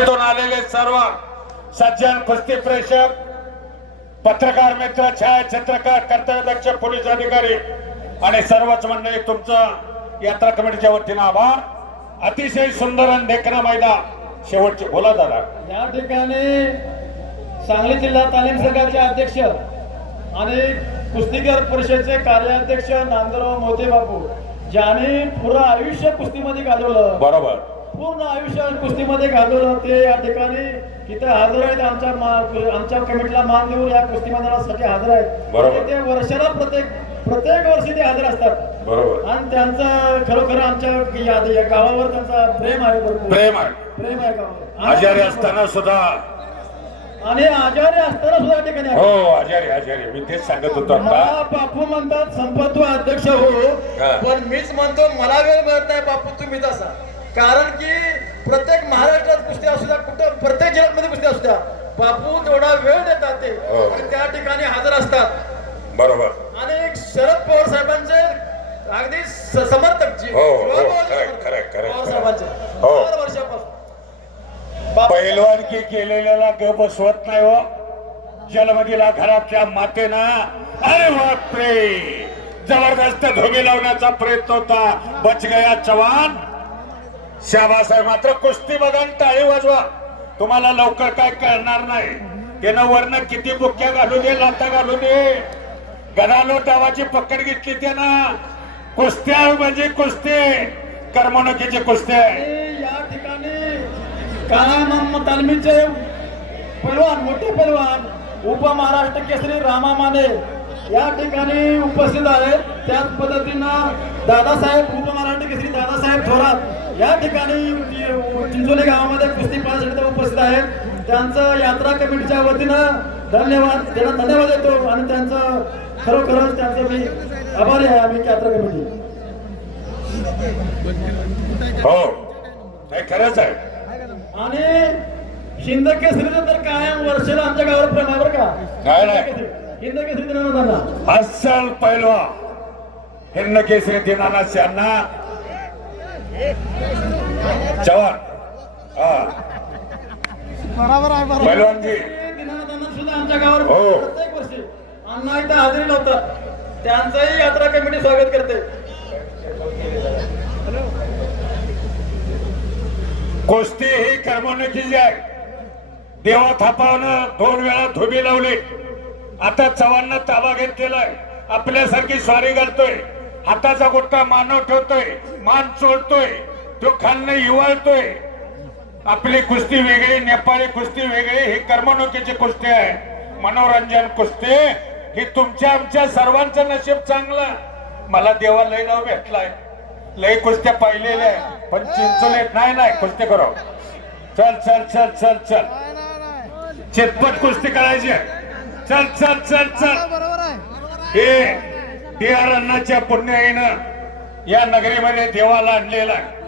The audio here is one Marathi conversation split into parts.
इथून आलेले सर्व सज्जन कुस्ती प्रेक्षक पत्रकार मित्र छायाचित्रकार कर्तव्यदक्ष पोलीस अधिकारी आणि सर्वच मंडळी तुमचं यात्रा कमिटीच्या वतीनं आभार. अतिशय सुंदर आणि देखणं मैदान. शेवटचे बोला दादा. या ठिकाणी सांगली जिल्हा तालीम संघाचे अध्यक्ष आणि कुस्तीगीर परिषदेचे कार्याध्यक्ष नांदराव मोते बापू ज्याने पूर्ण आयुष्य कुस्तीमध्ये घालवलं. बरोबर. पूर्ण आयुष्य कुस्तीमध्ये घालवलं ते या ठिकाणी इथे हजर आहेत आमच्या आमच्या कमिटीला मान देऊन या कुस्ती मैदानासाठी हजर आहेत. ते वर्षाला प्रत्येक प्रत्येक वर्षी ते हजर असतात. बरोबर. आणि त्यांचं खरोखर आमच्या गावावर त्यांचा प्रेम आहे प्रेम आहे. प्रेम आहे गावावर. आजारी असताना सुद्धा. आणि आजारी असताना सुद्धा ठिकाणी. हो आजारी आजारी. मी तेच सांगत होतो मला बापू म्हणतात संपत तू अध्यक्ष हो. हा. पण मीच म्हणतो मला वेळ मिळत नाही बापू तुम्हीच असा. कारण की प्रत्येक महाराष्ट्रात कुस्ती असू द्या कुठं प्रत्येक जिल्ह्यामध्ये कुस्ती असू द्या बापू तेवढा वेळ देतात ते. हो. आणि त्या ठिकाणी हजर असतात. बरोबर. आणि शरद पवार साहेबांचे अगदी स- समर्थक जी. हो, हो, Pawar correct, correct, correct, Pawar correct. साहेबांचे. हो. वर्षापासून. बापू- केलेल्याला ग बसवत नाही हो. जलमधीला घरातल्या मातेना अरे बापरे! जबरदस्त धोबी लावण्याचा प्रयत्न होता. बच गया जवान. शाबासाहेब मात्र कुस्ती बघा टाळी वाजवा. तुम्हाला लवकर काय कळणार नाही. त्यानं वरनं किती बुक्या घालू दे लाता घालू दे. गणालो डावाची पकड घेतली त्यानं. कुस्त्या म्हणजे कुस्ती. करमणुकीची कुस्ती आहे. या ठिकाणी काम तालमीचे पैलवान मोठे पैलवान उप महाराष्ट्र केसरी रामा माने या ठिकाणी उपस्थित आहेत. त्याच पद्धतीनं दादासाहेब उप महाराष्ट्र केसरी दादासाहेब थोरात या ठिकाणी चिंचोली गावामध्ये कुस्ती पाहण्यासाठी उपस्थित आहेत. त्यांचं यात्रा कमिटीच्या वतीनं धन्यवाद त्यांना धन्यवाद देतो आणि त्यांचं खरोखरच त्यांचं मी आभारी आहे. आम्ही यात्रा कमिटी. हो खरंच आहे. आणि हिंद केसरीचं तर कायम वर्षाला आमच्या गावावर प्रेम आहे बरं का? काय नाही. हिंद केसरी त्यांना अस्सल पैलवा हिंद केसरी दिनाना यांना जवान हा. बरोबर आहे बरोबर. पैलवानजी सुद्धा आमच्या गावावर हो. प्रत्येक वर्षी अण्णा हजेरी लावतात त्यांचंही यात्रा कमिटी स्वागत करते. कुस्ती ही करमणुकीची आहे देवा थापावनं दोन वेळा धोबी लावली. आता चव्हाणनं ताबा घेतलेलाय आपल्यासारखी स्वारी घालतोय. हाताचा गोट्टा मानव ठेवतोय मान चोळतोय तो खालनं इवळतोय आपली कुस्ती वेगळी नेपाळी कुस्ती वेगळी ही करमणुकीची कुस्ती आहे. मनोरंजन कुस्ती ही तुमच्या आमच्या सर्वांचं नशीब चांगलं. मला देवा लय नाव भेटलाय. लय कुस्त्या पाहिलेल्या आहे पण चिंचोलीत नाही नाही कुस्ती करो. चल चल चल चल चल. नाही नाही नाही चितपट कुस्ती करायची आहे. चल चल चल चल. बरोबर आहे हे अण्णाच्या पुण्याईनं या नगरीमध्ये देवाला आणलेला आहे.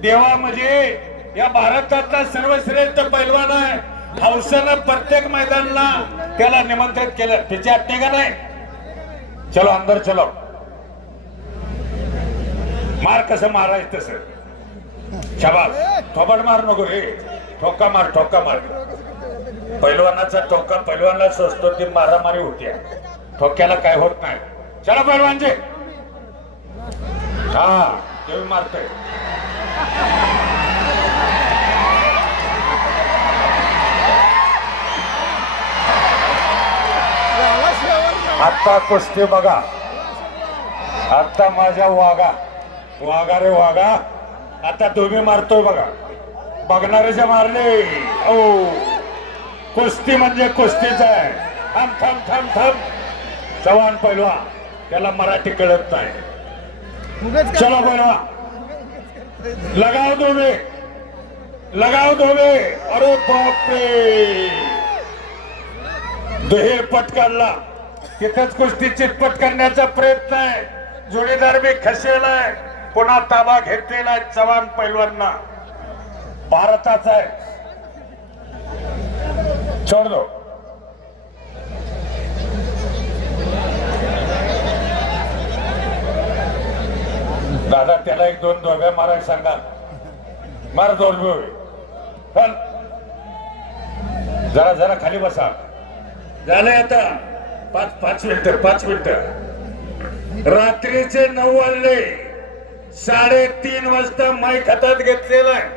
देवा म्हणजे या भारतातला सर्वश्रेष्ठ पैलवान आहे. हौसानं प्रत्येक मैदानला त्याला निमंत्रित केलं. त्याची अट्टे का नाही? चलो अंदर चलो. मार कसं मारायचं तसं? शाबास. थोबड मार नको रे. ठोका मार ठोका मार. पैलवानाचा ठोका पैलवानला सोसतो ती मारामारी होती. ठोक्याला काय होत नाही. चला पैलवानजी. हा देवी मारतोय. आत्ता कुस्ती बघा. आत्ता माझ्या वागा वागा रे वागा आता तुम्ही मारतोय बघा. बघणारेचे मारले. ओ. कुस्ती म्हणजे कुस्तीच आहे. थांब थांब थांब थांब. चव्हाण पैलवा त्याला मराठी कळत नाही. चलो पैलवा लगाव दोबे लगाव दोबे अरे बापरे. दुहेर पटकाडला तिथंच कुस्ती चितपट करण्याचा प्रयत्न आहे. जोडीदार बी खसेलाय पुन्हा ताबा घेतलेला आहे चव्हाण पैलवांना भारताचा आहे. सोड दो. दादा त्याला एक दोन दोघ्या मारायला सांगा. मार दोन चल. जरा जरा खाली बसा. झालंय आता. पाच पाच मिनिट पाच मिनिट. रात्रीचे नऊ वाजले. साडेतीन वाजता माईक हातात घेतलेला आहे.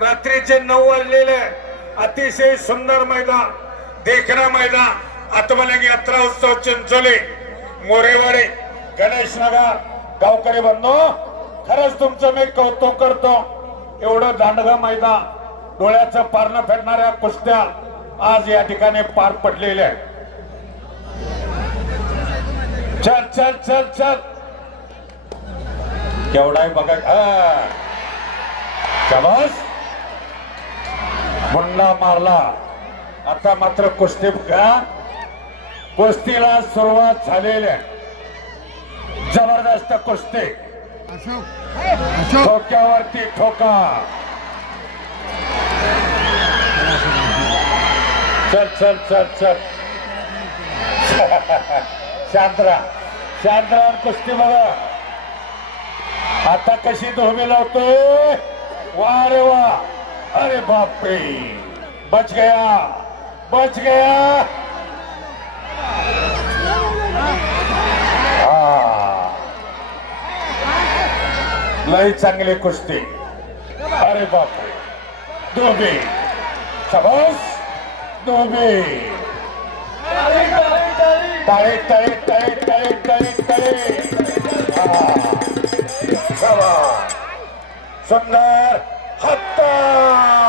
रात्रीचे नऊ वाजलेले अतिशय सुंदर मैदान. देखणा मैदान. आत्मलिंग यात्रा उत्सव चिंचोली. मोरेवाडी. गणेश नगर. गावकरी बंधू खरंच तुमचं मी कौतुक करतो. एवढं दांडगा मैदान डोळ्याचं पारणं फेडणाऱ्या कुस्त्या आज या ठिकाणी पार पडलेल्या चल चल चल चल. केवढा बघा. शाबास. मुंडा मारला. आता मात्र कुस्ती का कुस्तीला सुरुवात झालेली जबरदस्त कुस्ती. ठोक्यावरती ठोका. चल चल चल चल. शांतरा. शांतरा कुस्ती बघा. आता कशी धोबी लावतोय वा रे वा. अरे बापरे. बच गया. बच गया. लय चांगली कुस्ती. अरे बापरे. दोबे शाबास. दोबे टाळी, टाळी, टाळी. टाळे टाळे टाळे. टाळे टाळे टाळे सुंदर हत्ता